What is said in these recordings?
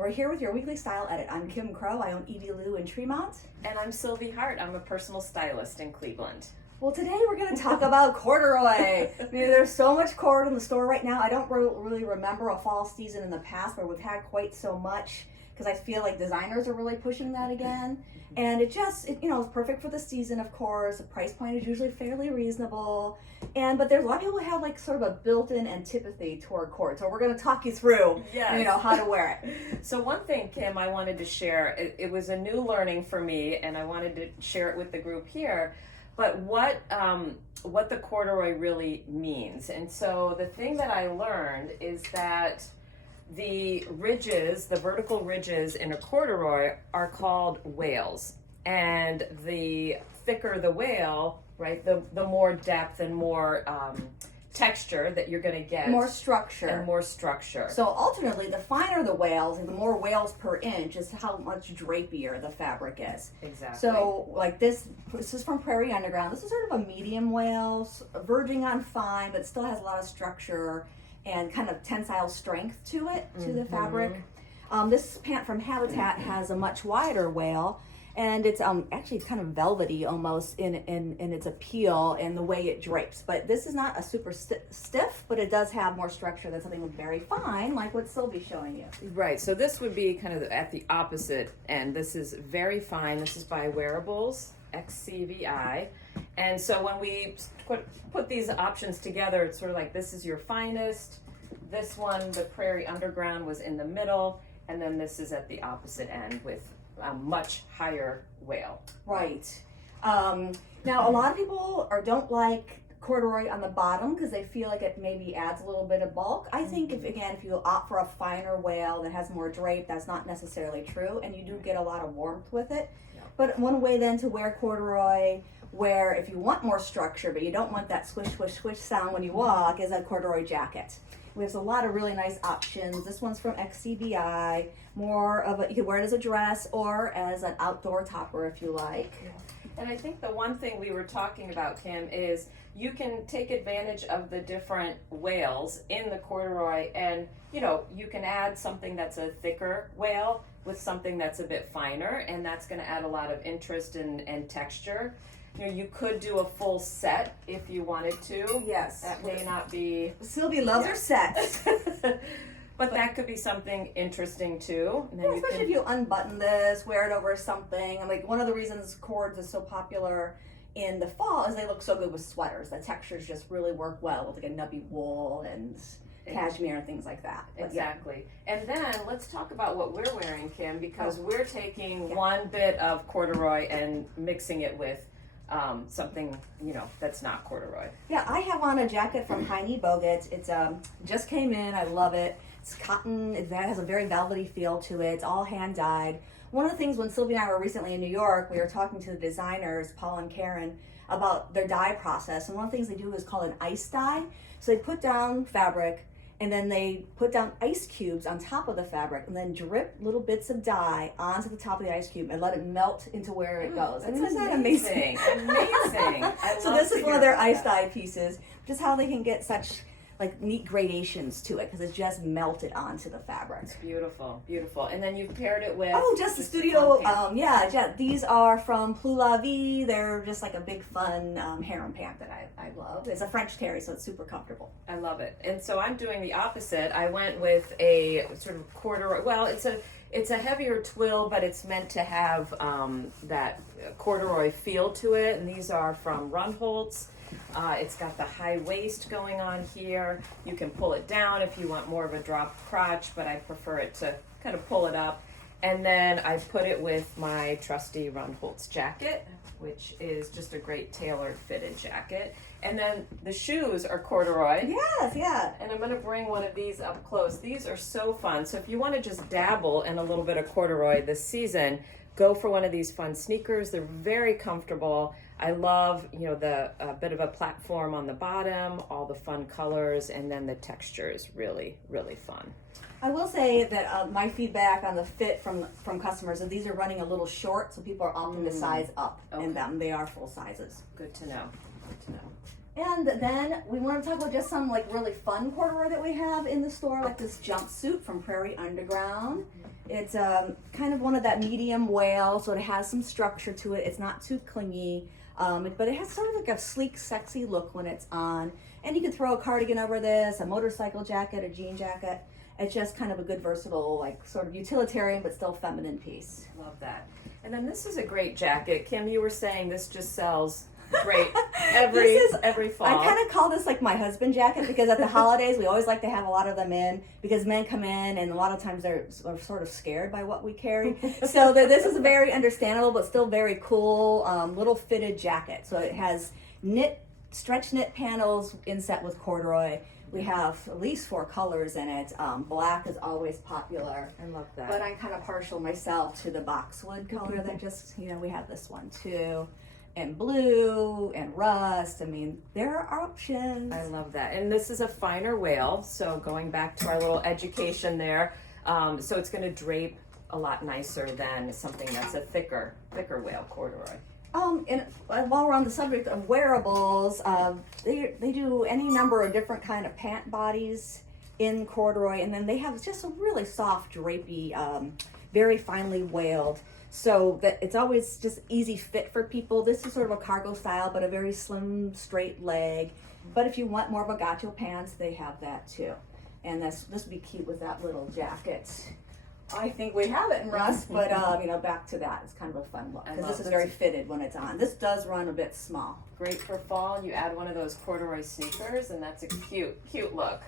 We're here with your weekly style edit. I'm Kim Crow. I own Evie Lou in Tremont. And I'm Sylvie Hart. I'm a personal stylist in Cleveland. Well, today we're going to talk about corduroy. I mean, there's so much cord in the store right now. I don't really remember a fall season in the past where we've had quite so much, because I feel like designers are really pushing that again. And it's perfect for the season, of course. The price point is usually fairly reasonable. But there's a lot of people who have like sort of a built-in antipathy toward cord. So we're going to talk you through, how to wear it. So one thing, Kim, I wanted to share, it was a new learning for me, and I wanted to share it with the group here. But what the corduroy really means. And so the thing that I learned is that the ridges, the vertical ridges in a corduroy are called wales. And the thicker the wale, right, the more depth and more texture that you're going to get. More structure. And more structure. So alternately, the finer the wales and the more wales per inch is how much drapier the fabric is. Exactly. So like this is from Prairie Underground. This is sort of a medium wales, verging on fine, but still has a lot of structure and kind of tensile strength to it, to the fabric. This pant from Habitat has a much wider wale, and it's actually kind of velvety almost in its appeal and the way it drapes. But this is not a super stiff, but it does have more structure than something very fine, like what Sylvie's showing you. Right, so this would be kind of at the opposite end. This is very fine. This is by Wearables, XCVI. And so when we put these options together, it's sort of like this is your finest. This one, the Prairie Underground, was in the middle. And then this is at the opposite end with a much higher wale. Right. Now, a lot of people don't like corduroy on the bottom because they feel like it maybe adds a little bit of bulk. I think if you opt for a finer wale that has more drape, that's not necessarily true, and you do get a lot of warmth with it. Yeah. But one way then to wear corduroy, where if you want more structure but you don't want that swish, swish, swish sound when you walk, is a corduroy jacket. There's a lot of really nice options. This one's from XCBI. You can wear it as a dress or as an outdoor topper if you like. Yeah. And I think the one thing we were talking about, Kim, is you can take advantage of the different wales in the corduroy, and you can add something that's a thicker wale with something that's a bit finer, and that's going to add a lot of interest and texture. You could do a full set if you wanted to. Yes. That may not be... Sylvie loves her sets. But that could be something interesting too. And then especially if you unbutton this, wear it over something. And like one of the reasons cords is so popular in the fall is they look so good with sweaters. The textures just really work well with like a nubby wool and cashmere and things like that. But exactly. Yeah. And then let's talk about what we're wearing, Kim, because we're taking one bit of corduroy and mixing it with something that's not corduroy. Yeah, I have on a jacket from Heine Bogut. It's just came in. I love it. It's cotton. It has a very velvety feel to it. It's all hand dyed. One of the things when Sylvie and I were recently in New York, we were talking to the designers, Paul and Karen, about their dye process. And one of the things they do is called an ice dye. So they put down fabric, and then they put down ice cubes on top of the fabric and then drip little bits of dye onto the top of the ice cube and let it melt into where it goes. That's Isn't that amazing? Amazing. So this is one of their ice dye pieces, just how they can get such like neat gradations to it because it's just melted onto the fabric. It's beautiful, beautiful. And then you've paired it with... Oh, just the studio. These are from Plus La Vie. They're just like a big fun harem pant that I love. It's a French terry, so it's super comfortable. I love it. And so I'm doing the opposite. I went with a sort of corduroy. Well, it's a heavier twill, but it's meant to have that corduroy feel to it. And these are from Rundholtz. It's got the high waist going on here. You can pull it down if you want more of a drop crotch, but I prefer it to kind of pull it up. And then I put it with my trusty Rundholtz jacket, which is just a great tailored fitted jacket. And then the shoes are corduroy. Yes, yeah. And I'm going to bring one of these up close. These are so fun. So if you want to just dabble in a little bit of corduroy this season, go for one of these fun sneakers. They're very comfortable. I love, the bit of a platform on the bottom, all the fun colors, and then the texture is really, really fun. I will say that my feedback on the fit from customers is these are running a little short, so people are opting to size up in them. They are full sizes. Good to know. Good to know. And then we want to talk about just some like really fun corduroy that we have in the store, like this jumpsuit from Prairie Underground. It's kind of one of that medium whale, so it has some structure to it. It's not too clingy, but it has sort of like a sleek, sexy look when it's on. And you can throw a cardigan over this, a motorcycle jacket, a jean jacket. It's just kind of a good, versatile, like sort of utilitarian but still feminine piece. Love that. And then this is a great jacket. Kim, you were saying this just sells great every fall. I kind of call this like my husband jacket because at the holidays we always like to have a lot of them in because men come in and a lot of times they're sort of scared by what we carry. So this is a very understandable but still very cool little fitted jacket. So it has stretch knit panels inset with corduroy. We have at least 4 colors in it. Black is always popular. I love that. But I'm kind of partial myself to the boxwood color that just, we have this one too. And blue and rust. I mean, there are options. I love that. And this is a finer wale, so going back to our little education there, so it's going to drape a lot nicer than something that's a thicker wale corduroy. And while we're on the subject of wearables, they do any number of different kind of pant bodies in corduroy, and then they have just a really soft, drapey, very finely wailed. So that it's always just easy fit for people. This is sort of a cargo style, but a very slim, straight leg. But if you want more of a gacho pants, they have that too. And this would be cute with that little jacket. I think we have it in rust, but back to that. It's kind of a fun look because this is very fitted when it's on. This does run a bit small. Great for fall. You add one of those corduroy sneakers, and that's a cute look.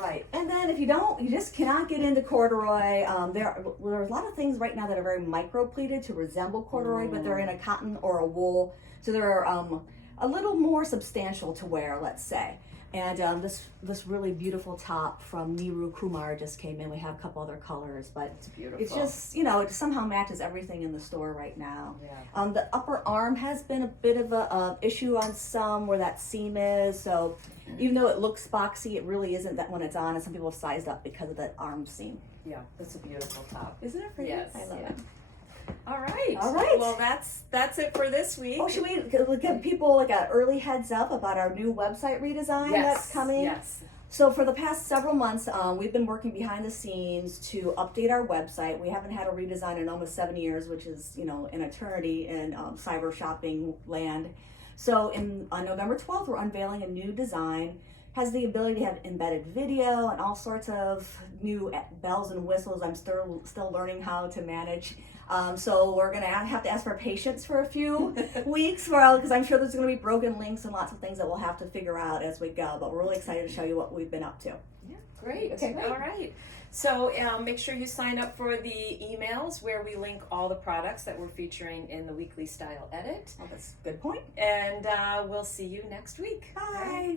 Right, and then if you just cannot get into corduroy. There's a lot of things right now that are very micro pleated to resemble corduroy, but they're in a cotton or a wool, so they're a little more substantial to wear, let's say. And this really beautiful top from Niru Kumar just came in. We have a couple other colors, but it's beautiful. It's just it somehow matches everything in the store right now. Yeah. The upper arm has been a bit of a issue on some where that seam is. So even though it looks boxy, it really isn't that when it's on. And some people have sized up because of that arm seam. Yeah, that's a beautiful top. Isn't it pretty? Yes, I love it. All right. All right. Well, that's it for this week. Oh, should we give people like an early heads up about our new website redesign that's coming? Yes. So for the past several months, we've been working behind the scenes to update our website. We haven't had a redesign in almost 7 years, which is an eternity in cyber shopping land. So on November 12th, we're unveiling a new design. Has the ability to have embedded video and all sorts of new bells and whistles I'm still learning how to manage. So we're going to have to ask for patience for a few weeks because I'm sure there's going to be broken links and lots of things that we'll have to figure out as we go. But we're really excited to show you what we've been up to. Yeah, great. Okay, great. All right. So make sure you sign up for the emails where we link all the products that we're featuring in the weekly style edit. Well, that's a good point. And we'll see you next week. Bye.